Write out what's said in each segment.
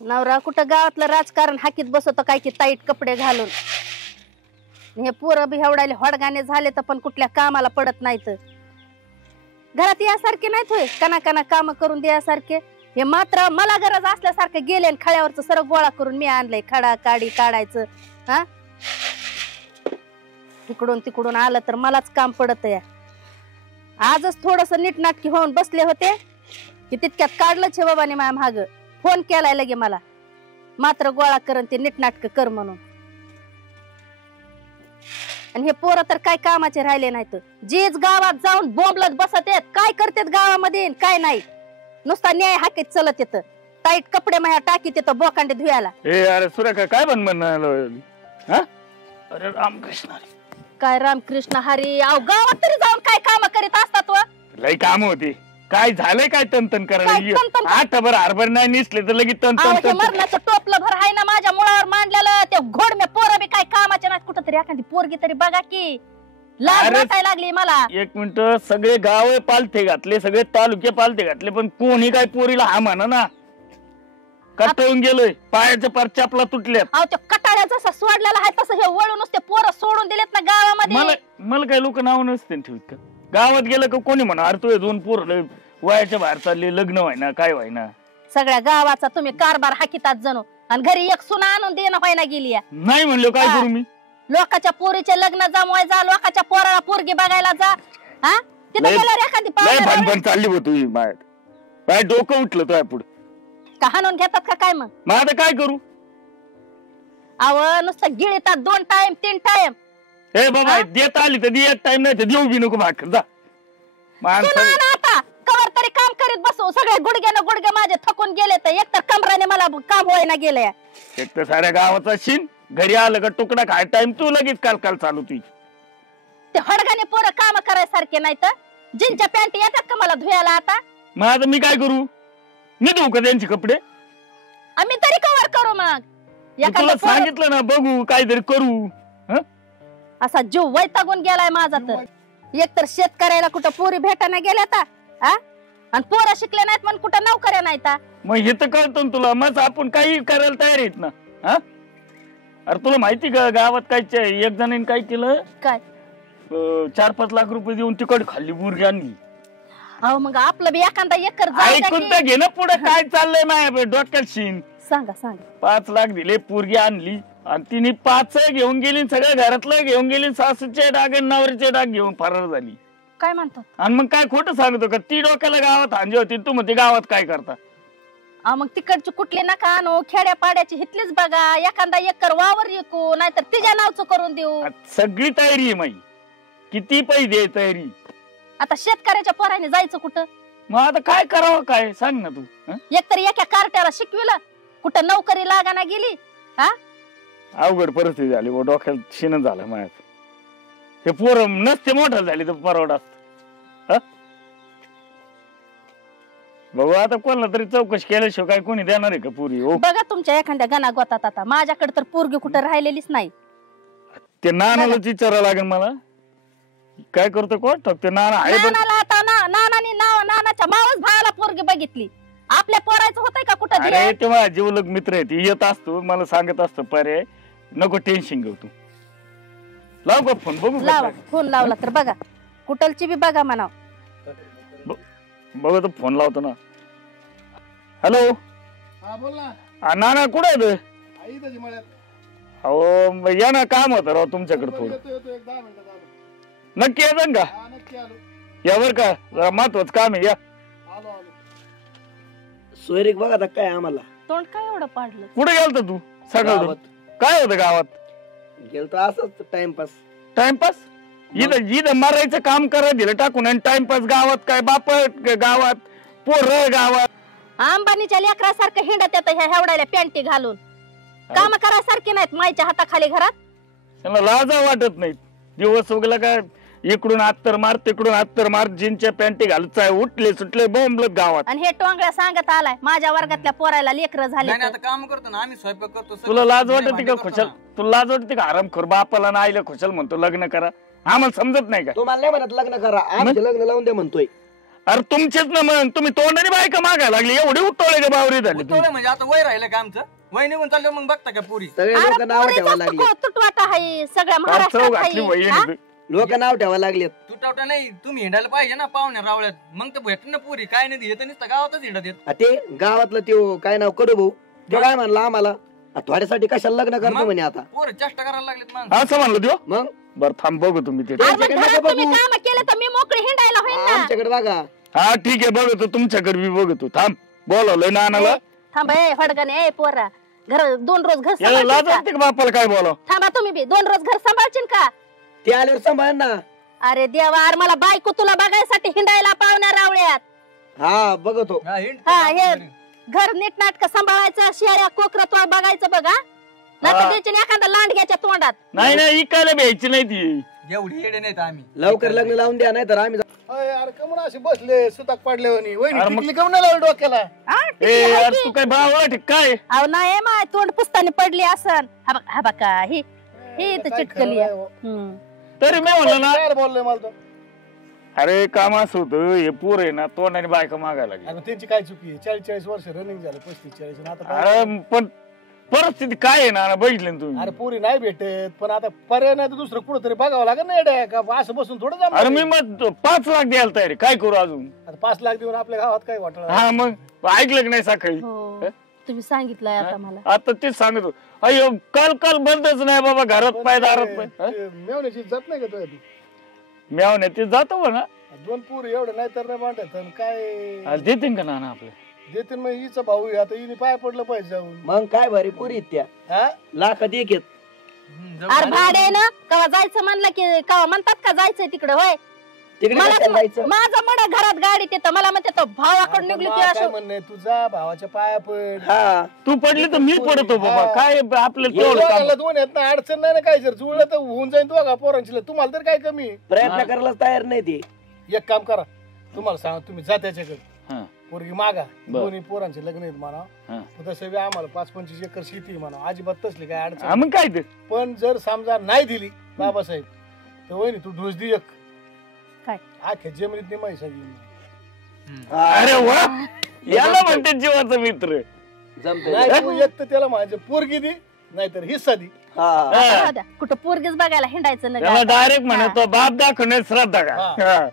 नवरा कुठं गावातलं राजकारण हाकीत बसवतो काय की टाईट कपडे घालून. हे पोरं बी एवढाले होडगाणे झाले तर पण कुठल्या कामाला पडत नाहीत. घरात यासारखे नाहीत होय कना कना काम करून द्यासारखे. हे मात्र मला गरज असल्यासारखे गेले आणि खळ्यावरच सरळ गोळा करून मी आणलंय. खडा काडी काढायचं. हा तिकडून तिकडून आलं तर मलाच काम पडत या. आजच थोडस नीटनाटकी होऊन बसले होते की तितक्यात काढलंच हे बाबाने माझ्या माग फोन केलाय लगे मला. मात्र गोळा करून ते नीटनाटक कर म्हणून. आणि हे पोरं तर काय कामाचे राहिले नाहीत. जेच गावात जाऊन बोंबलत बसत आहेत. काय करतात गावामध्ये काय नाही. नुसता न्याय हाकीत चलत येत. टाईट कपडे माझ्या टाकीत येतं बोकांडे धुयाला. अरे सुरेखा काय म्हणणं. अरे रामकृष्ण काय रामकृष्ण हरी. अहो गावात तरी जाऊन काय काम करीत असतात व. लई काम होती. काय झालंय काय तनतन करायला. आठभर हरभर नाही निसले तर लगेच तनतन. मरणाचं टोपलं भर आहे ना माझ्या मुळावर मांडलेलं. ते घोडमे पोरं बी काय कामाचे नाही. कुठं तरी एखादी पोरगी तरी बघा की. लाज वाटायला लागली मला. एक मिनिट सगळे गाव पालथे घातले सगळे तालुके पालथे घातले पण कोणी काय पोरीला हा म्हणा ना. कटवून गेलोय पायाच्या पार चापला तुटल्यात. अहो त्या कटाळ्या जसा सोडलेला आहे तसं हे वळूनच ते पोरं सोडून दिलेत ना गावामध्ये. मला काय लोक नाव नसते ठेवत का. गावात गेलं का कोणी म्हणा अरे तू दोन पोरं वयाच्या बाहेर चालले लग्न व्हायना काय व्हायना. सगळ्या गावाचा तुम्ही कारभार हाकितात जणू. आणि घरी एक सुना आणून देणं व्हायना गेली. नाही म्हणलो काय करू मी. लोकांच्या पोरीचे लग्न जमवाय जा. लोकांच्या पोराला पोरगी बघायला जा. हा तिथे गेल्यावर एखादी भानभान चालली होती माझ्या डोकं उठलं तो पुढे का हाणून घेतात का काय मग. मग आता काय करू. अव नुसतं गिळतात 2 टाइम 3 टाइम. हे बाबा देत आली तर एक टाइम नाही तर देऊ बी नको भाकर जा. आता कवर तरी काम करीत बसू. सगळे गुडघ्यानं गुडघे माझे थकून गेले तर एक तर कमराने मला काम व्हायला गेले. एक तर साऱ्या गावाचा शिन घरी आलं का तुकडा खाय टाइम तू लगेच काल काल चालू तुझी. ते हडगाने पोरं काम करायसारखे नाही तर. जीनच्या पॅन्ट येतात का मला धुयाला आता. मग आता मी काय करू. मी धुऊ का त्यांचे कपडे. आम्ही तरी कवर करू मग. तुला सांगितलं ना बघू काहीतरी करू. असा जीव वैतागून गेलाय माझा तर. एक तर शेतकऱ्याला कुठं पोरी भेटायला गेल्या आणि पोरं शिकले नाहीत म्हणून कुठं नोकऱ्या नाहीत. मग हे तर कळतं ना तुला. मग आपण काही करायला तयार आहेत ना. अरे तुला माहिती का गावात काय एक जणांनी काय केलं काय 4-5 लाख रुपये देऊन तिकड खाल्ली बुरगी आणली. अहो मग आपलं बी एखादा एकर ऐकून तर घे ना पुढे काय चाललंय माझ्या डोक्यात शिन. सांगा 5 लाख दिले पोरगी आणली आणि तिने 5 घेऊन गेली. सगळ्या घरातलं घेऊन गेली. सासूचे डाग आणि नवरीचे डाग घेऊन फरार झाली. काय म्हणतो. आणि मग काय खोटं सांगतो का. ती डोक्याला गावात हांजी होती तू म्हणते गावात काय करता. मग तिकडची कुठली नका आणू. खेड्या पाड्याची हितलीच बघा. एखादा एकर वावर विकू नाहीतर तिच्या नावचं करून देऊ. सगळी तयारी आहे माई. किती पैसे तयारी. आता शेतकऱ्याच्या पोराने जायचं कुठं. मग आता काय करावं काय सांग ना तू. एकतर एका कार्ट्याला शिकविलं कुठं नोकरी लागाना गेली. अवघड परिस्थिती झाली. डोक्याला शिन झालं माझ्या. हे पोरं नसते मोठं झाले तर परवडा असत. बघू आता कोणाला तरी चौकशी केल्याशिवाय काय कोणी देणार आहे का पुरी. बघा तुमच्या एखाद्या गणा गोतात आता. माझ्याकडे तर पोरगी कुठं राहिलेलीच नाही. ते नानालाच विचारावं लागेल मला. काय करतो कोण ते नाना आहे. नानाच्या मावस भावाला पोरगी बघितली. आपल्या पोरायचं होतंय का कुठं. अरे तेव्हा जीवलग मित्र आहे ती येत असतो मला सांगत असतो पर्याय नको टेन्शन घेऊ तू. लाव का फोन बघू. फोन लावला तर बघा कुठलची बी बघा म्हणा. बघू तर फोन लावतो ना. हॅलो बोल ना. नाना कुठे आहे. अहो या ना काम होतं राव तुमच्याकडे थोडं. नक्की येतं का. यावर का जरा महत्वाचं काम आहे. या सोयरीक बघा आता काय आम्हाला. तोंड काय एवढं पाडलं. कुठे गेलता तू सगळं काय होतं गावात. गेलतो असंच टाइमपास. इथं मारायचं काम करा दिलं टाकून आणि टाइमपास गावात काय बाप गावात पोर गावात. अंबानीच्या लेकरासारखं हिंडत येत ह्या हेवड्याला पॅन्टी घालून. काम करायसारखे नाहीत माईच्या हाताखाली घरात. त्यांना लाजा वाटत नाहीत. दिवस उगला काय इकडून अत्तर मार तिकडून अत्तर मार. जीनच्या पॅन्टी घालत उठले सुटले बोंबलत गावात. आणि हे टोंगळ्या सांगत आलाय माझ्या वर्गातल्या पोरायला लेकर झाले. काम करतो ना आम्ही स्वयंपाक करतो. तुला लाज वाटते का खुशाल. तुला लाज वाटते का आराम कर. बापाला ना आईला खुशाल म्हणतो लग्न करा. आम्हाला समजत नाही का. तुम्हाला नाही म्हणत लग्न करा. आमचे लग्न लावून दे म्हणतोय. अरे तुमचेच ना मग तुम्ही तोंडाने बायका मागायला लागली एवढे उतवळे का बावरी झाले तुम्ही? उतवळे म्हणजे आता वय राहिलं का आमचं वय निघून चाललं मग बघता का पुरी सगळे लोक नाव ठेवायला लागले तुटवाटा आहे सगळ्या फार चव महाराष्ट्रात घातली आहे. वहिनी हा? तू. लोक नाव ठेवायला लागलेत तुटावटा नाही तुम्ही हिंडायला पाहिजे ना पाहुण्या रावळ्यात मग तर भेट ना पुरी काय नाही येत नुसतं गावातच हिंडत येत ते गावातलं ते काय नाव कडू भाऊ तो काय म्हणला आम्हाला थोड्यासाठी कशाला लग्न करतो म्हणे आता पोरं चेष्टा करायला लागलेत माणसं असं म्हणलं देऊ मग बर थांब बघू तुम्ही ते अरे मग त्यांच्याकडे घरात नको तुम्ही बघू. काम केलं तर मी मोकळी हिंडायला होईल ना. आमच्याकडे बघा हा ठीक आहे बघतो तुमच्याकडे मी बघतो थांब बोलवलंय नानाला ए, थांबा ए फडगणे ए पोरा घर 2 रोज घर याला लाज सांभाळशील वाटते का बापाला काय बोलाव का? थांबा तुम्ही बी 2 रोज घर सांभाळशील का? ते आल्यावर सांभाळ ना अरे देवा अरे मला बायको तुला बघायसाठी हिंडायला पाहुण्या रावळ्यात हा बघतो हा, हिंड. हा हे घर नीट नाटक सांभाळायचं शेळ्या कोकरा तो बघायचं बघा नाही द्यायची एखादा लांडग्याच्या तोंडात नाही नाही इकायला भ्यायची नाही ती एवढी येडे नाहीत आम्ही लवकर लग्न लावून द्या नाही तर आम्ही अरे कमून असे बसले सुताक पडले अरे मग- वहिनी कमून लावलं डोक्याला हा, ए टिकली आहे यार की? तू काय बावळा ठीक काय अहो नाही माय तोंड पुसतानी पडली असन हा बघा ही तर चिटकली आहे. हम्म. तरी मी म्हणलं ना काय बोललोय मला तो अरे काम असं होतं हे पोर आहे ना तोंडाने बायका मागायला लागली अरे त्यांची काय चुकी आहे 40-40 वर्ष रनिंग झालं 35-40 आणि आता अरे पण परिस्थिती काय आहे ना बघितलं ना तुम्ही अरे पुरी नाही भेटत पण आता पर्याय नाही तर दुसरं कुठं तरी बघावं लागेल ना येड्या का असं बसून थोडं जमणार अरे मी आहे. मग 5 लाख द्यायला तयारी काय करू अजून आता 5 लाख देऊन आपल्या गावात काय वाटलं हा मग ऐकलं की नाही सकाळी हो. तुम्ही सांगितलंय आता मला आता तेच सांगतो अय्यो काल बंदच नाही बाबा घरात पाय दारात पाय मेवण्याची जात नाही का तुझ्या ती म्यावण्या ते जातो बघा 2 पुरी एवढे नाही तर नाही बांधत आणि काय देते का नाना आपले देतील मग हिचा भाऊ आहे, आता हिने पाय पडलं पाहिजे जाऊन मग काय भारी पुरी त्या हा लाखात एक येत अरे भाडे ना कवा जायचं म्हणलं की कवा म्हणतात का जायचंय तिकडे होय तिकडे मला कशाला जायचं माझा मड घरात गाडीत येतं मला म्हणते तो भावाकडून निघली की मला काय असं म्हणणं आहे, तुझा भावाच्या पाया पड हा तू पडली तर मी पडतो बाबा हा. काय आपलं हे तेवढं काम दोघांना दोन आहेत ना अडचण नाही ना काय जर जुळलं तर होऊन जाईल दोघा पोरांची तुम्हाला तर काय कमी आहे? प्रयत्न करायला तयार नाही ते एक काम करा तुम्हाला सांगा तुम्ही जा त्याच्याकडे हा. पोरगी मागा बर. दोन्ही पोरांचे लग्न आहेत म्हणा हा. तसं बी आम्हाला 5-25 एकर शेती आहे म्हणा अजिबात तसली काय हा, अडचण मग काय ते पण जर समजा नाही दिली बाबासाहेब तर वहिनी तू ढोस दे एक काय? आख्या जमिनीत नाही माहिती सगळी अरे वा याला म्हणते जीवाचा मित्र जमतंय नाही तू एक तर त्याला माझे पोरगी दे नाहीतर हिस्सा दे हा हा. राहू द्या. कुठं पोरगीच बघायला हिंडायचं ना त्याला गं. डायरेक्ट म्हणतो बाप दाखवणे श्रद्धा का हा. हा.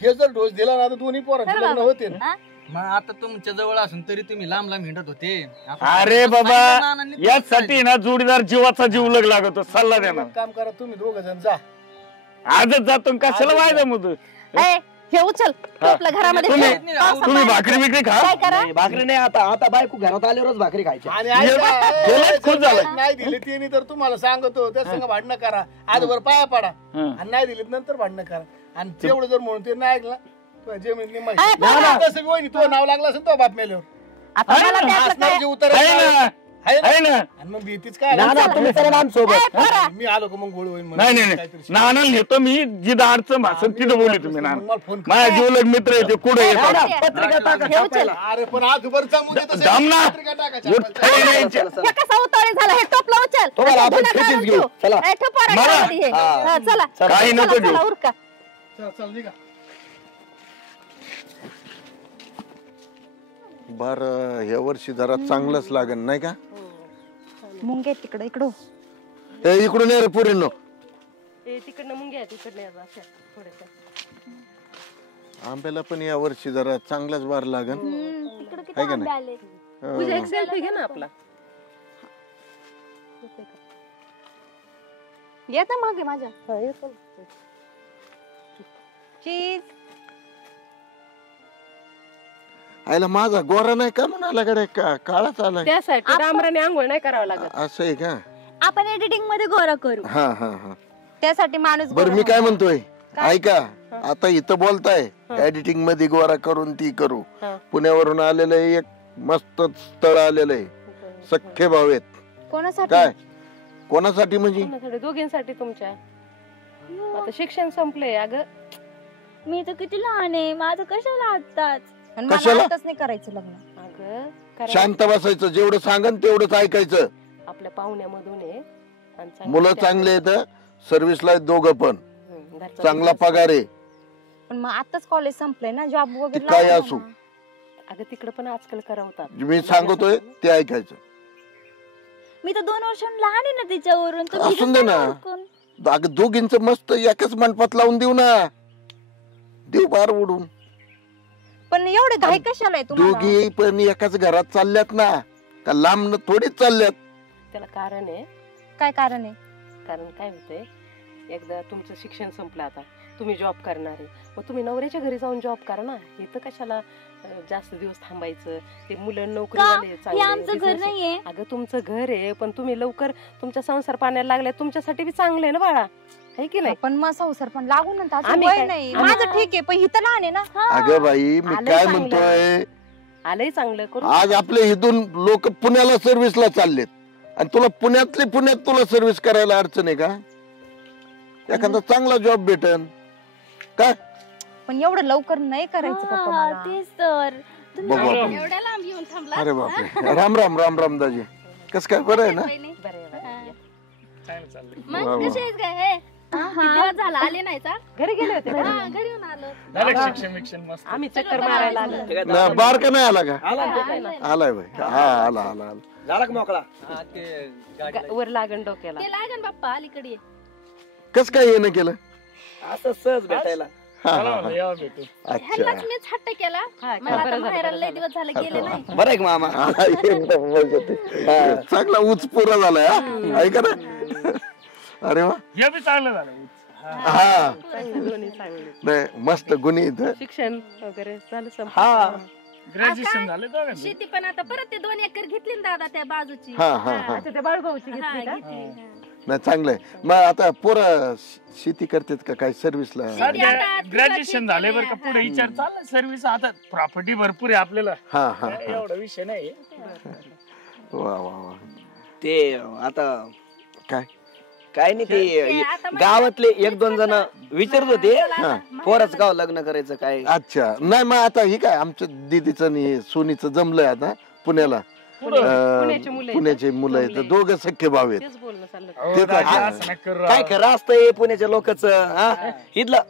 हे जर ढोस दिला ना तर दोन्ही पोरांचे खरं लग्न बाबा. होते ना हा? मग आता तुमच्या जवळ असून तरी तुम्ही लांब लांब हिंडत होते आता अरे सांगितलं बाबा नानांनी तर यासाठी ना जोडीदार जीवाचा जीव लग लागतो सल्ला देणार एक काम करा तुम्ही 2 जण जा आजच जातो न कशाला वायदा मग ए, हे उचल तू आपल्या घरामध्ये तुम्ही- ठेव. पावसा तुम्ही पाण्याचं. भाकरी बिकरी खा काय करा नाही, भाकरी नाही आता बायको घरात आल्यावरच भाकरी खायची आणि ये ऐका, बा, ए, गेलाच जर खूप झालं. नाही दिली तिने तर तुम्हाला सांगतो त्या संग भांडणं करा आजवर पाया पडा हा. आणि नाही दिली नंतर भांडणं करा आणि तेवढं जर म्हणून ते नाही ऐकलं तुझ्या जमिनीतली ए, माहिती पोरा. तसं बी वहिनी तुझं नाव लागलं असेल तो बाप मेल्यावर आता आहे मला ना, त्यातलं असणार काय जे उत्तर आहे ना आहे ना आणि मग भीतीच काय ना ना तुम्ही चला ना आमच्यासोबत ए, पोरा. मी आलो का मग गोळी होईल नाही नाही नाही नानाला नेतो मी जिथं अडचण भाषण तिथं बोलू तुम्ही नाना मला फोन कर. माझ्या जीवलग मित्र आहे ते कुठे ना, ना, येतात पत्रिका टाका हे उचल अरे पण आज भर जमू दे तसं. जाम ना. पत्रिका टाकायची उठ, आपण. खाली नाही चला, यायचं. चला. हे कसं उतावळी झालं हे टोपलं उचल तुम्हाला आता आपण धुणं खेचीच काढून घेऊ. ठेव. चला. ए, ठेव पोरा, मला? घरामध्ये हे. हा. हा, चला काही चला, नको चला, घेऊ. उरका. चल चल निघा बर ह्या वर्षी जरा चांगलंच लागेल नाही का मुंगे तिकडे इकडं हे इकडून ये रे पुरीनो तिकडनं मुंगे तिकडनं अशा थोड्याशा आंब्याला पण या वर्षी जरा चांगलाच बार लागेल आहे का नाही तुझा एक सेल्फी घे ना आपला येत ना मागे माझ्या चीज आईला माझा गोरा नाही का म्हणाला कडे काळाच आलाय त्यासाठी डांबराने आंघोळ नाही करावं लागत असं आहे का आपण एडिटिंग मध्ये गोरा करू हा हा हा त्यासाठी माणूस बर मी काय म्हणतोय ऐका आता इथं बोलताय एडिटिंग मध्ये गोरा करून ती करू पुण्यावरून आलेलं आहे एक मस्त स्थळ आलेलं आहे सख्खे भाव आहेत कोणासाठी काय कोणासाठी म्हणजे कोणासाठी? दोघींसाठी तुमच्या आता शिक्षण संपलंय अगं मी तर किती लहान आहे माझं कशाला आताच कशाला नाही करायचं लग्न अगं कारण शांत बसायचं जेवढं सांगन तेवढंच ऐकायचं आपल्या पाहुण्यामधून आहे आणि मुलं चांगले आहेत सर्व्हिसला आहेत दोघं पण घरचा चांगला पगार आहे पण मग आताच कॉलेज संपलंय ना, जॉब ती वगैरे काय लागला असू ना. अगं तिकडे पण आजकाल करवतात. मी सांगतोय ते ऐकायचं. मी तर 2 वर्षांनी लहान आहे ना तिच्यावरून, तर असून दे ना. अगं दोघींच मस्त एकाच मंडपात लावून देऊ ना, देऊ बार उडून. पण एवढे घाई कशाला आहे तुम्हाला? दोघी पण एकाच घरात चालल्यात ना, का लांब थोडीच चालल्यात. त्याला कारण आहे. काय कारण आहे? कारण काय होतंय, एकदा तुमचं शिक्षण संपलं, आता तुम्ही जॉब करणार आहे, मग तुम्ही नवऱ्याच्या घरी जाऊन जॉब करा ना. इथं कशाला जास्त दिवस थांबायचं? ते मुलं नोकरीवाले हे आमचं घर नाहीये. अगं तुमचं घर आहे, पण तुम्ही लवकर तुमचा संसार पाण्याला लागलाय, तुमच्यासाठी बी चांगलं आहे ना बाळा, आहे की नाही? पण मग संसार पण लागून ना, आम्ही वय काय- नाही. आम्ही- माझं ठीक आहे, पण हिथं लहान आहे ना. अगं बाई मी आलंय काय चांगलं. म्हणतोय, आलंय चांगलं करू. आज आपले इथून लोक पुण्याला सर्व्हिसला चाललेत आणि तुला पुण्यात तुला सर्व्हिस करायला अडचण आहे का? एखादा चांगला जॉब भेटन का? पण एवढं लवकर नाही करायचं पप्पा हा, मला. तेच तर. तुम्ही बघू आपण. एवढ्या लांब येऊन थांबला. अरे बापरे, राम राम राम राम दाजी, कस काय बरं आहे ना? बहिणी. बरं आहे, बरं आहे. चांगलं चाललंय. मग वा, वा. कशी आहेस काय हे? किती दिवस झाला आले नाही का? घरी गेले होते का? हा, घरी येऊन आलो. झालं का शिक्षण मस्त? आम्ही चक्कर मारायला आलो. ना, बार का नाही आला का? आला ना ते काय? आलाय बाई, हा आला आला आला. झाला का मोकळा? हा, ते गाडी वर लागण डोक्याला. ते लागन बाप्पा अलीकडे ये. कस काय येणं केलं? असं सहज भेटायला. हा, चला हा, म्हणलं, हा. यावं भेटू. अच्छा ह्यांनाच मीच हट्ट केला. हा, मला आता बरं झालं, माहेराला बरं लय झालं. दिवस झाले गेले नाही. बरं आहे का मामा? हा, एकदम मजेत आहे. चांगला उच पुरा झालाय हा, ऐका ना. अरे वा, हे बी चांगलं झालं. हा दोन्ही चांगले. नाही मस्त गुन्हे इथं. शिक्षण वगैरे झालं संपलं. हा. ग्रॅज्युएशन झाले दोघांचं. शेती पण आता परत ते 2 एकर घेतली ना दादा त्या बाजूची. हा हा हा अच्छा, त्या बाळूभाऊची हा, घेतली का? घेतली. हा. नाही चांगलंय. मग आता पोरं शेती करतात का काय सर्व्हिसला? सध्या आता ग्रॅज्युएशन तुला झाले ठीक बरं का, आहे. पुढे विचार चालला सर्व्हिस. आता प्रॉपर्टी भरपूर आहे आपल्याला, हा हा काय हा. एवढा विषय नाही. वा वा वा. ते आता काय काय नाही, ते ते आता मला- गावातले 1-2 जण विचारत होते चला आता, पोरच गाव लग्न करायचं काय. अच्छा, नाही मग आता ही काय आमच्या दीदीचं आणि सोनीचं जमलंय आता पुण्याला. पुण्याची मुलं आहेत. पुण्याचे मुलं आहेत, जमले. दोघं सख्खे भाव आहेत. तेच बोलणं चाललं. अहो, तेच दाजी, आहे. असं नका करू काय राव. खरं असतंय पुण्याच्या लोकच इथलं.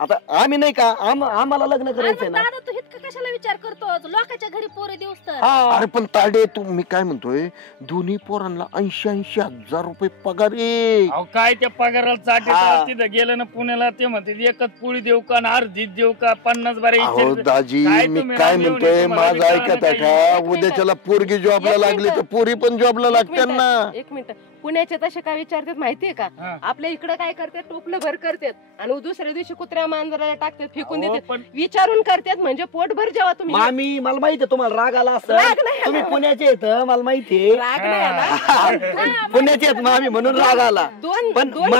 आता आम्ही नाही का आम्हाला लग्न अरे करायचंय मग ना. दादा तू इतकं कशाला विचार करतो? लोकांच्या घरी पोरे देऊस तर. हा. अरे पण ताडे तू, मी काय म्हणतोय, दोन्ही पोरांना 80-80 हजार रुपये पगार आहे. अहो काय त्या पगाराला चाटे हा. तिथं गेलं ना पुण्याला, ते म्हणते एकच पोळी देऊ का आणि अर्धीच देऊ का, 50 बारे अहो दाजी, काय मी तुम्ही काय राम येऊन म्हणतोय, तुम्हाला माझं विचारा ऐकत ना आहे काही. का? उद्याच्याला पोरगी जॉबला एक लागली तर मिनिटं. पोरी पण जॉबला एक लागतात मिनिट, ना. एक मिनिट. पुण्याचे तसे काय विचारतात माहितीये का? हा. आपल्या इकडे काय करतात, टोपलं भर करतात आणि दुसऱ्या दिवशी कुत्र्या मांजराला टाकतात, फेकून अहो, देतात. पण विचारून करतात म्हणजे पोटभर जेव्हा तुम्ही. मामी मला माहितीये तुम्हाला राग आला राग असं. नाही तुम्ही आला. पुण्याचे येत मला माहितीये. राग नाही आला. पुण्याचे आहेत मामी म्हणून राग आला. दोन पण दोन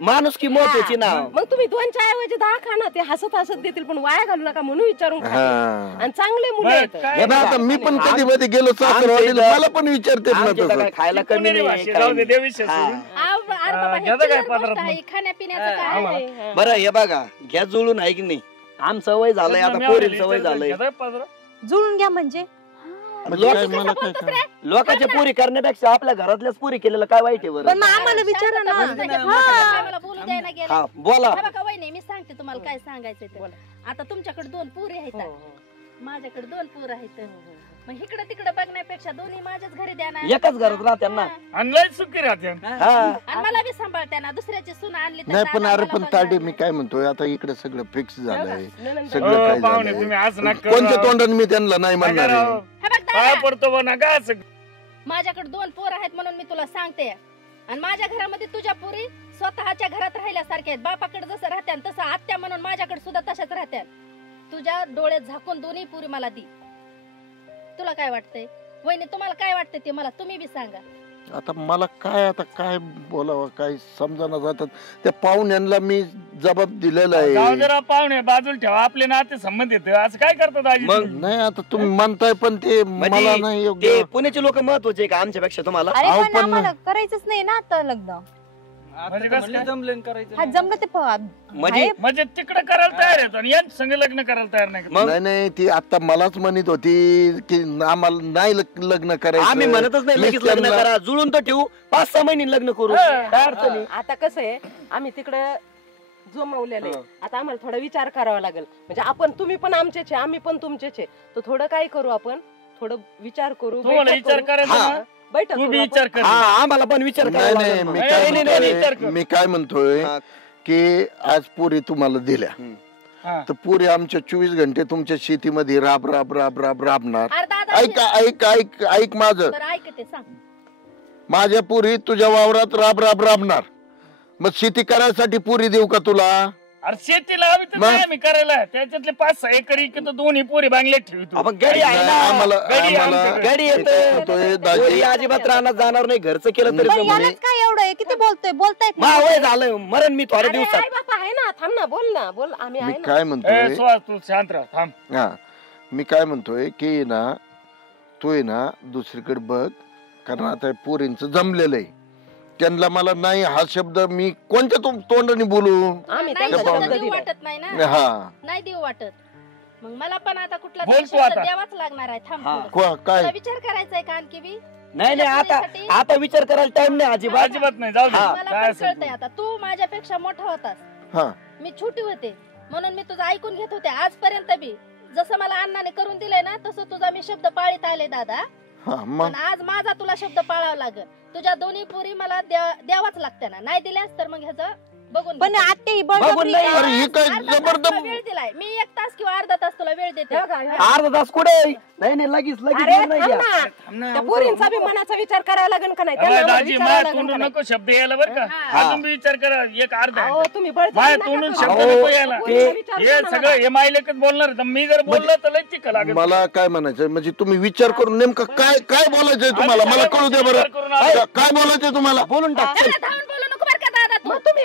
माणुसकी महत्वाची ना. मग तुम्ही 2च्या ऐवजी 10 खा ना, ते हसत हसत देतील, पण वाया घालू नका म्हणून विचारून खा. हा. आणि चांगले मुलं बरं, आहेत. काय हे बघ, आता मी पण कधी मध्ये गेलो सासरवाडीला, आमच्या मला पण विचारते ना आमच्या इथं तसं. काय खायला कमी पुणेरी नाही भाषा, काय जाऊ दे, नाही. त्या विषय हा. सोडून. अरे बाबा, हे घ्या काय चिल्लर गोष्ट पदरात आहे. मग. खाण्यापिण्याचं काय हा. आहे? बरं हे बघा, घ्या जुळून आहे की नाही. आमचं वय झालंय आता, पोरील सवय झालंय. घ्या पदरा. जुळून घ्या म्हणजे म्हणजे काय मला काय काय? लोकांच्या पुरी करण्यापेक्षा आपल्या घरातल्याच पुरी केलेलं काय वाईट आहे पण बरं? मग आम्हाला विचारा ना. मला बोलू द्यायला गेलं. हा बोला. हे बघा वहिनी, मी सांगते तुम्हाला काय सांगायचंय ते. आता तुमच्याकडे 2 पोरी आहेत, माझ्याकडे 2 पोरं आहेत. मग इकडे तिकडे बघण्यापेक्षा दोन्ही माझ्याच घरी द्या ना. एकाच घरात राहत्या ना. आणि लय सुखी राहते. हा. आणि मला बी सांभाळते ना. दुसऱ्याची सून आणली तर नाही पण दादा अरे मला पण बघणार ताडे, मी नाही. काय म्हणतोय, आता इकडे सगळं फिक्स झालंय, नणंद- सगळं हो, काय पाहुणे झालंय. तुम्ही असं नका करू कोणत्या राव. तोंडाने मी त्यांना नाही नका म्हणणार राव. आहे? हे बघ पाया दादा, पडतो बा नका असं. माझ्याकडे 2 पोरं आहेत म्हणून मी तुला सांगते. आणि माझ्या घरामध्ये तुझ्या पोरी स्वतःच्या घरात राहिल्यासारख्या आहेत. बापाकडे जसं राहत्या तसं आत्या म्हणून माझ्याकडे सुद्धा तशाच राहत्या. तुझ्या डोळ्यात झाकून दोन्ही पोरी मला दी. तुला काय वाटतंय वहिनी? तुम्हाला काय वाटतंय ते मला तुम्ही बी सांगा. आता मला काय बोलावं, काय समजाना जातात. त्या पाहुण्यांना मी जबाब दिलेला जाऊ आहे. दे राव पाहुणे, बाजूला ठेवा, आपले नाते संबंध येत. असं काय करतात आजी मग तुम्ही? नाही आता तुम्ही म्हणताय पण ते मला नाही म्हणजे योग्य. ते पुण्याचे लोक महत्वाचे का आमच्यापेक्षा तुम्हाला? अरे अहो, पण पण- आम्हाला करायचंच नाही ना आता लग्न. म्हणजे कसं काय? जमलं करायचं हा जमलं ते म्हणजे म्हणजे तिकडे करायला तयार आहेत आणि यांच्या संग लग्न करायला तयार नाही. मग नाही ती आता मलाच म्हणत होती की आम्हाला नाही लग्न करायचं. आम्ही म्हणतच नाही लगेच लग्न मिस्टरला- करा, जुळून तर ठेवू, 5-6 महिने लग्न करू, काय अडचण नाही. आता कसं आहे, आम्ही तिकडे जमवलेलं आहे. आता आम्हाला थोडा विचार करावा लागेल. म्हणजे आपण तुम्ही पण आमचेच आहे, आम्ही पण तुमचेच आहे. तर थोडं काय करू आपण, थोडं विचार करू, तुम्हाला बैठक विचार करू. करायचा ना, बैठक तू करू बी आपण. विचार कर. आम्हाला पण विचार नाही करावा नाही लागेल. मी नाही, काय नाही, नाही, विचार म्हणतोय कर. मी काय म्हणतोय की आज पुरी तुम्हाला दिल्या हा. तर पुरी आमच्या 24 घंटे तुमच्या शेतीमध्ये राब राब राब राब राबणार. अरे दादा ऐक ऐक ऐक ऐक माझं, बरं ऐकते सांग. माझ्या पुरी तुझ्या वावरात राब राब राबणार. मग शेती करायसाठी पुरी देऊ का तुला? अरे शेतीला हवी तर नाही आम्ही करायला, त्याच्यातले 5-6 एकर इकडे दोन्ही पोरी बांगल्यात ठेवतो. आपण गाडी आहे ना, आम्हाला गाडी आम्हाला आमच्याकडे. गाडी म्हणतोय येते दाजी, अजिबात राहणार जाणार नाही. घरचं केलं तरी पण जमून यालाच काय एवढं आहे? किती बोलतायत ना. वय झालं मरण मी थोड्या अरे, दिवसात. आई बापा आहे ना, थांब ना, बोल ना, बोल. आम्ही मी आहे ना. काय ए, म्हणतोय सुहास, तू शांत राहा, थांब. हा मी काय म्हणतोय की ना तू आहे ना दुसरीकडे बघ, कारण आता पोरींचं जमलेलं आहे. त्यांना मला नाही हा शब्द मी कोणत्या तोंडाने बोलू? आम्ही नाही त्यांना शब्द शब्द शब्द देऊ दिलाय. वाटत नाही ना, हा नाही देऊ वाटत. मग मला पण आता कुठला बोल तरी तू शब्द आता. द्यावाच लागणार आहे. थांब हा. थोडं. काय तुला विचार करायचा आहे का आणखी बी? नाही नाही आता आता विचार करायला टाइम नाही अजिबात. अजिबात नाही, जाऊ दे. हा. मला काय पण असेल कळतंय आता तू माझ्यापेक्षा मोठा होतास, हा मी छोटी होते, म्हणून मी तुझं ऐकून घेत होते. आजपर्यंत बी जसं मला अण्णाने करून दिलंय ना तसं तुझा मी शब्द पाळीत आले दादा. हा मग पण आज माझा तुला शब्द पाळावा लागेल. तुझ्या दोन्ही पुरी मला द्यावाच लागते ना, नाही दिल्यास तर मग ह्याचं बघून पण घे. आत्ते ही बघून बळजबरी नाही. आहे. अरे हे काय अर्धा तास जबरदस्त तुला वेळ दिलाय मी, 1 तास किंवा अर्धा तास तुला वेळ देते. हे बघा, अर्धा तास कुठे? नाही नाही लगेच लगेच अरे नाही थांब घ्या. ना. थांब ना, त्या पोरींचा बी मनाचा विचार करावा लागेल का नाही? त्यांना अरे आम्हाला दाजी, विचारावं माझ्या लागेल का तोंडून नाही? नको शब्द यायला बरं का. हा. अजून बी विचार करा, एक अर्धा अहो, तुम्ही बळजबरी माझ्या नका तोंडून करू. शब्द अहो, नको यायला. पोरींचा विचार हे करू सगळं नका. हे मायलेकच बोलणार तर मी जर बोललो तर लय चिखल लागेल. मला काय म्हणायचंय म्हणजे तुम्ही विचार करून नेमकं काय काय बोलायचंय तुम्हाला मला कळू द्या बरं. काय बोलायचंय तुम्हाला? बोलून टाक त्याला धावून बोलू नको बरं का दादा तू. मग तुम्ही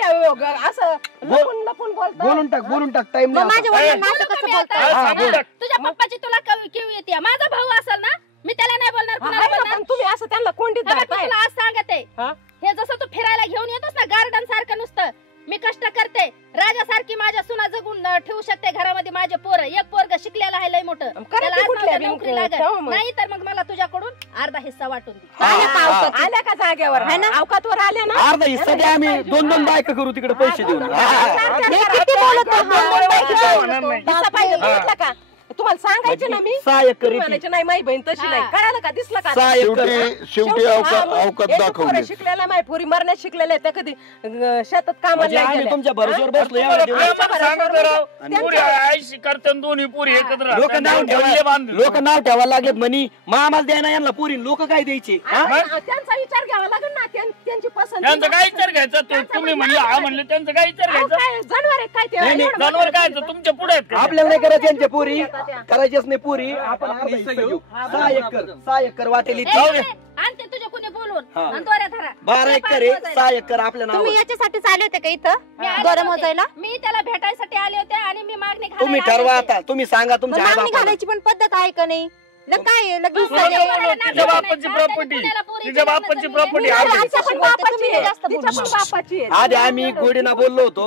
असं लपून लपून बोलता. बोलून टाक टाइम मग माझ्या नाही. वडिलांना असं कसं बोलताय? हा, सांगू टाक. तुझ्या पप्पाची तुला किव येते. माझा भाऊ असेल ना, मी त्याला नाही बोलणार, हा, कुणाला आहे ना, बोलणार. पण तुम्ही असं त्यांना कोंडीत हे बघ, मी धरताय. तुला आज सांगते, हा? हे जसं तू फिरायला घेऊन येतोस ना गार्डन सारखं नुसतं, मी कष्ट करते राजासारखी माझ्या सुना जगून ठेवू शकते घरामध्ये. माझे पोरं, एक पोरग शिकलेला आहे लय मोठं, करा त्याला की आज कुठल्या नव्हतं नोकरी बी लागत. ठेवा मग. नाही तर मग मला तुझ्याकडून अर्धा हिस्सा वाटून दे. आल्या का अवकात? आल्या का जागेवर? है ना, अवकातवर आल्या ना. अर्धा हिस्सा द्या, आम्ही 2-2 बायका करू तिकडे पैसे देऊन. हे किती बोलत होणार नाही. हिस्सा पाहिजे बघितलं का? तुम्हाला सांगायचे ना मी, 6 एकर तुम्ही येते. म्हणायचे नाही माई बहीण तशी नाही. कळालं का? दिसलं का? 6 एकर. शेवटी अवकात दाखवली. शिकलेला माय पोरी मरण्यात शिकलेल्या त्या कधी शेतात कामाला म्हणजे नाही आम्ही गेल्या. तुमच्या भरोश्यावर बसलो तुम्हाला एवढे दिवस. प्रेमानं सांगतो राव. आणि पुरी आईशी करते आणि दोन्ही पुरी एकत्र लोक राहतात. नाव ठेवले ठेवा बांधून. लोक नाव ठेवायला लागलेत म्हणी मग आम्हाला द्यायला यांना पुरी लोक काय द्यायचे हा? आणि त्यांचा विचार घ्यावा लागेल ना, त्यांची पसंत. त्यांचं काय विचार घ्यायचा? तुम्ही म्हणले हा म्हणले त्यांचं काय विचार घ्यायचा? जनावर आहे काय ते? नाही, नाही, एवढं जनावर मोठं काय आहे. तुमच्या पुढे आहेत का? आपल्याला नाही करायचं यांच्या पुरी करायचीच नाही पुरी. आपण अर्धा हिस्सा घेऊ. 6 एकर वाटेल इथे. जाऊ दे. आणते तुझ्या कुणी बोलून हा. आणि दोऱ्या धरा. 12 एकर आहे, 6 एकर आपल्या तुम्ही नावावर. याच्यासाठी आले होते का इथं मी आले दोरं नव्हते. मोजायला? मी त्याला भेटायसाठी आले होते आणि मी मागणी घालायला तुम्ही आले ठरवा होते. आता. तुम्ही सांगा मग तुमच्या मागणी आई-बापाला. घालायची पण पद्धत आहे का नाही? ल काय आहे? लगेच तुझ्या सगळे- बापाची प्रॉपर्टी, तुझ्या बापाची प्रॉपर्टी अरे, आहे. आमच्या पण बापाची आहे. जास्त तिच्या पण बापाची आहे. आधी आम्ही गोडीना बोललो होतो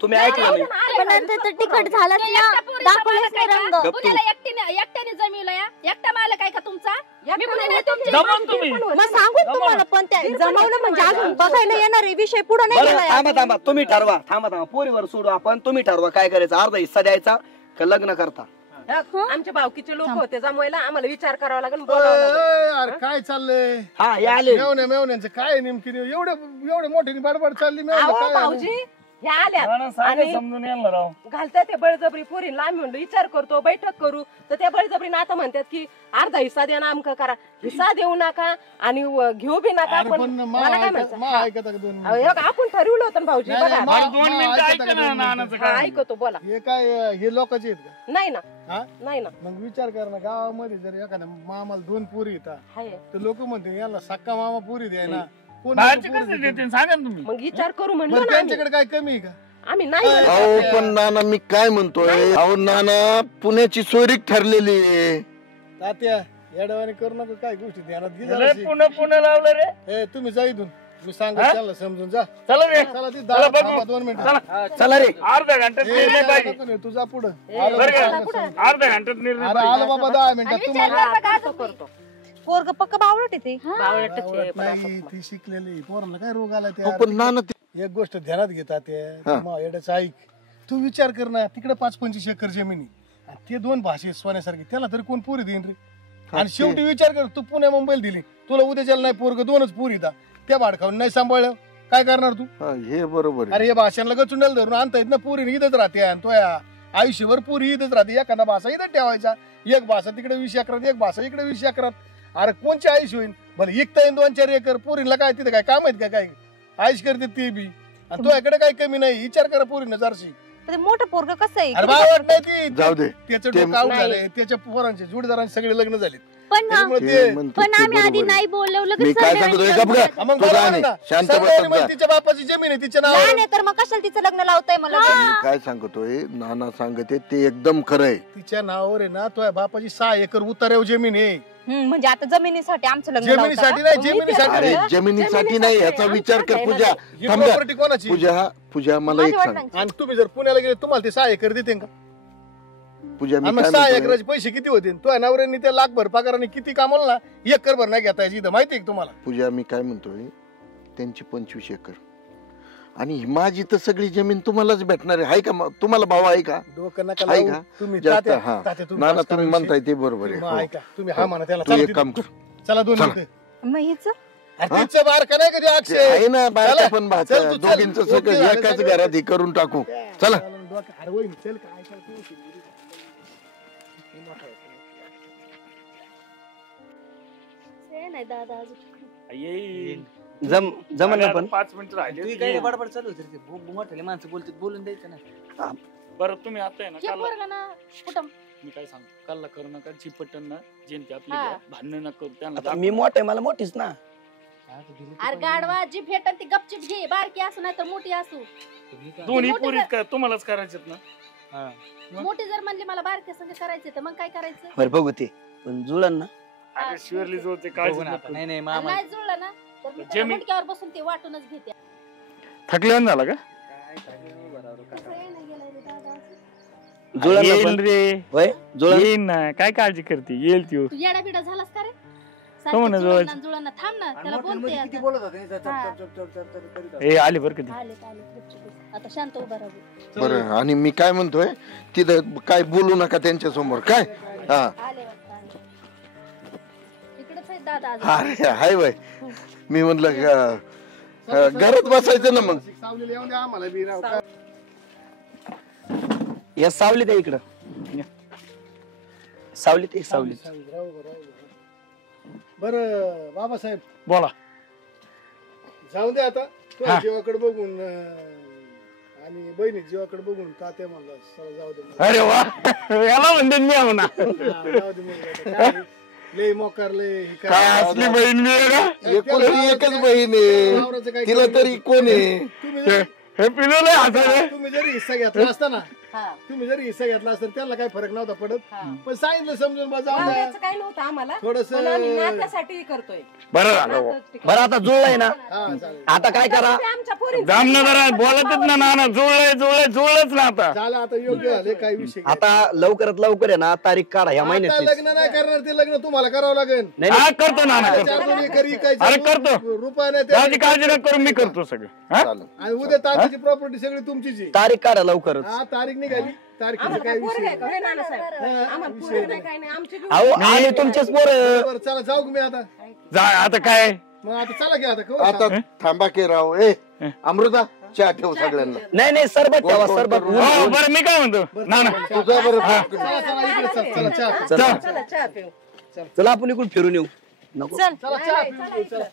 तुम्ही ऐकलं नाही. पण नंतर तर तिखट झालंच ते ना, एकटा पोरीचा दाखवलंच मालक नाही आहे रंग. का? गप्प तू. पुण्याला एकट्याने जमिवलं या? एकटा मालक आहे का तुमचा? मी कुणी नाही तुमची. जमून तुम्ही. मग सांगू तुम्हाला, पण त्या जमवलं म्हणजे अजून बघायला येणार आहे विषय पुढे नाही बरं गेलाय. थांबा तुम्ही ठरवा. थांबा पोरीवर सोडू आपण. तुम्ही ठरवा काय करायचं. अर्धा हिस्सा द्यायचा का लग्न करता. आमच्या भावकीचे लोक होते जमवायला. आम्हाला विचार करावा लागेल, बोलावं लागेल. अरे काय चाललंय हा हे आले. मेवण्यांचं काय नेमकी एवढे मोठ्याने बडबड चालली मेवण्या अहो, काय भाऊजी ह्या आल्या सांगा आणि समजून यायला राव. घालतात ते बळजबरी पोरीला. आम्ही म्हणलो विचार करतो, बैठक करू, तर त्या बळजबरीने आता म्हणतात की अर्धा हिस्सा द्या ना, अमकं करा. हिस्सा देऊ नका आणि घेऊ बी नका. अरे पण पण मला काय म्हणायचं, ऐकता का 2 अहो, हे बघा, आपण ठरवलं होतं ना भाऊजी. नाही, बघा नाही, मला 2 मिनिटं ऐका ऐका ना नानाचं हा, काय. ऐकतो, बोला. हे काय हे लोकांचे आहेत का? नाही ना, हा नाही ना, मग विचार कर ना, गावामध्ये जर एखाद्या मामाला 2 पुरी येतात हाय. तर लोक म्हणते याला सक्का मामा पुरी द्याय ना, कोण बाहेरचे पुरी कसे देते? देतील सांगा ना तुम्ही. मग विचार करू म्हणलो मग ना आम्ही. त्यांच्याकडे काय कमी आहे का? आम्ही नाही म्हणत. अहो पण नाना मी काय म्हणतोय, अहो नाना पुण्याची सोयरीक ठरलेली आहे. तात्या येडवाणी करू नका, काय गोष्टी ध्यानात घे लय जराशी. पुन्हा लावलं रे. ए तुम्ही जा इथून, मी सांगतो हा? त्याला समजून जा. चला रे. चला ती चला बघू. थांबा 2 मिनिटं. चला. चला रे. अर्ध्या घंट्यात निर्णय पाहिजे. तुझा पुढं बरं का? अर्ध्या घंट्यात निर्णय अरे पाहिजे. आलो बाबा 10 मिनिटात आणि तुम्हाला विचार कर बघा करतो, अजून. करतो. पोरग पक्क बावळट आहे ते. बावळटच आहे, पण नाही असं- ती शिकलेली पोरांना काय रोग आला अहो, पण नाना ते एक गोष्ट ध्यानात घेतात येड्याचं ऐक. तू विचार कर ना, तिकडे 5-25 एकर जमिनी आणि ते 2 भाषे सोन्यासारखी, त्याला तरी कोण पोरी देईन रे? आणि शेवटी विचार कर, तू पुण्या मुंबईला दिली, तुला उद्याच्याला नाही पोरग 2च पोरी दा, त्या भाडखाऊन नाही सांभाळलं काय करणार तू? हे बरोबर आहे. अरे हे भाषांना गचुंडाला धरून आणता येत ना, पोरी इथंच राहते आणि तो आयुष्यभर पोरी इथंच राहते. एखादा भाषा इथं ठेवायचा, एक भाषा तिकडे 20 एकरात, एक भाषा इकडे 20 एकरात. अरे कोणची आयुष्य होईल? भले इकता येईल 2-4 एकर, पोरीला काय तिथं काय काम आहेत का? काय आयुष करते ते बी, आणि तो इकडे काही कमी नाही. विचार करा पोरीनं जरशी. मोठं पोरग कसं आहे? अरे बाबा वाट नाही ती, जाऊ दे. त्याचं डोकं आऊट झालंय, त्याच्या पोरांचे जोडीदारांचे सगळे लग्न झाले. पण आम्ही आधी नाही बोलवलं मी काय सांगतो शांत बस. तिच्या बापाची जमीन आहे तिच्या नावावर. नाही तर मग कशाला तिचं लग्न लावताय मला? काय सांगतोय नाना सांगते ते एकदम खरं आहे. तिच्या नावावर आहे ना, तो बापाची 6 एकर उतार्यावर जमीन आहे. म्हणजे आता जमिनीसाठी आमचं लग्न जमिनीसाठी नाही, जमिनीसाठी अरे जमिनीसाठी नाही, याचा विचार कर पूजा. ही प्रॉपर्टी कोणाची? पूजा मला एक सांग. आणि तुम्ही जर पुण्याला गेले तुम्हाला ते 6 एकर देते का? पूजा मी मग काय 6 म्हणतोय, एकराचे पैसे किती होते? तो नवऱ्यांनी त्या लाखभर पगाराने किती कामाला ना, 1 एकर भर नाही घेता यायची माहिती आहे तुम्हाला? पूजा मी काय म्हणतोय, त्यांची 25 एकर आणि माझी तर सगळी जमीन तुम्हालाच भेटणार आहे का? तुम्हाला भाव आहे का? डोकं नका आहे लावू. का? तुम्ही जास्त तात्या- हा तात्या तुम्ही नाना पास तुम्ही करा म्हणताय विषय. ते बरोबर मग आहे. ऐका, तुम्ही हा म्हणा त्याला. तू चला एक काम कर, चला 2 चला. मिनिटं. मग हिचं अरे तिचं बारका नाही कधी ते अक्षय आहे ना बायका चला. पण चल तू, चल. दोघींचं ओके सगळं झालं, एकाच सगळं. घरात हे करून टाकू. चला अरे वहिनी, चल काय करते? नाही दादा अजून जमन ना पण 5 मिनिटं राहिले. तुम्ही काय बडबड चालू होती रे? मोठे माणसं बोलतात, बोलून द्यायचं ना. बरं तुम्ही आता आहे ना हे काल पोरगं ना कुठं मी काय सांगतो, कालला करू नका, चिपटन ना जयंती आपली हा. घ्या, भांडण नका करू त्यांना आता मी मोठे आहे, मला मोठीच ना. अरे गाडवा जी भेटन ती गपचिप घे, बारकी असू नाही तर मोठी असू. दोन्ही मोठी पोरी काय तुम्हालाच करायचेत ना? मोठी जर म्हणली मला बारके संग करायचे तर मग काय करायचं? बरं बघू ते पण जुळन ना. अरे शिवरली जोडते काळजी बघू ना आता. नको. नाही नाही आणि मामा नाही जुळलं ना तर मी त्याला जमीन- मुंडक्यावर बसून ते वाटूनच घेते. थकल्यानं झाला का? कसं येणं गेलंय रे दादा असं? जुळन ना येईल पण. रे, होय जुळन. येईल ना, काय काळजी करते, येईल ती. तू येडा बिडा झालास का रे? हो म्हणा, जुळलं जुळलं थांब ना, त्याला बोलते किती आता. बोलत होते हा. ए आली बरं कधी. आले गपचिप. आता शांत उभा राहू. बरं. आणि मी काय म्हणतोय, तिथं काय बोलू नका त्यांच्या समोर. काय हा आले वाटतं आले. इकडेच आहे दादा अजून. अरे हाय बाय. मी म्हणलं घरात बसायचं ना मग. सावलीला येऊन द्या आम्हाला बी राव. काय? या सावलीत आहे इकडं. सावलीत एक सावलीत. बरं बाबासाहेब बोला. जाऊ दे आता. तो हा. जीवाकडे बघून आणि बहिणी जीवाकडे बघून तात्या म्हणला चला जाऊ दे. अरे वा, याला म्हणते मी आहो ना. हा, जाऊ दे म्हणलं. आता काय? लय मोकार लय हे काय. काय असली बहीण मी आहे ना? एकुलती एकच बहीण आहे, तिला तरी कोण आहे? तुम्ही जर- हे पिलो नाही हसायला. तुम्ही जरी हिस्सा घेतला असता ना, हा. तुम्ही जरी हिस्सा घेतला असता त्याला काही फरक नव्हता पडत. हा. पण सांगितलं समजून बा जाऊ द्या. वावराचं काही नव्हतं आम्हाला, थोडस पण आम्ही नात्यासाठी करतोय. बरं झालं. बरं आता जुळलंय ना, हा चालेल. आता काय करा? ते आमच्या पोरी जामना जरा बोलतच ना नाना, जुळलंच ना आता. झालं आता योग्य झाले काही विषय नाही. आता लवकरात लवकर आहे ना तारीख काढा ह्या आता महिन्यात. लग्न नाही करणार ते लग्न तुम्हाला करावं लागेल. नाही हा करतो नाना, करतो. 4-2 एकर इकायचं. अरे करतो. रुपया नाही त्याची ते. काळजी नका करू, मी करतो सगळं. हा? चालेल. आणि उद्या तात्याची प्रॉपर्टी सगळी तुमचीच आहे. तारीख काढा लवकरच. हा तारीख निघाली, तारखेचा आम्हाला काय काय विषय पोरं आहे का? नाही. हे नानासाहेब, हा, आम्हाला विषय पोरं नाही. नाही काय नाही आमची अहो आम्ही तुमचेच पोरं. बरं, चला जाऊ का मी आता. जा आता काय. मग आता चला की आता. आता थांबा की राव. अमृता चहा ठेव सगळ्यांना. नाही सरबत ठेवा सरबत. हो बरं, मी काय म्हणतो नाना, तुझा बरं चला चला इकडे चल, चला चहा. चला चला चहा पिऊ. चला आपण इकडून फिरून येऊ. नको चला चहा पिऊ, चला.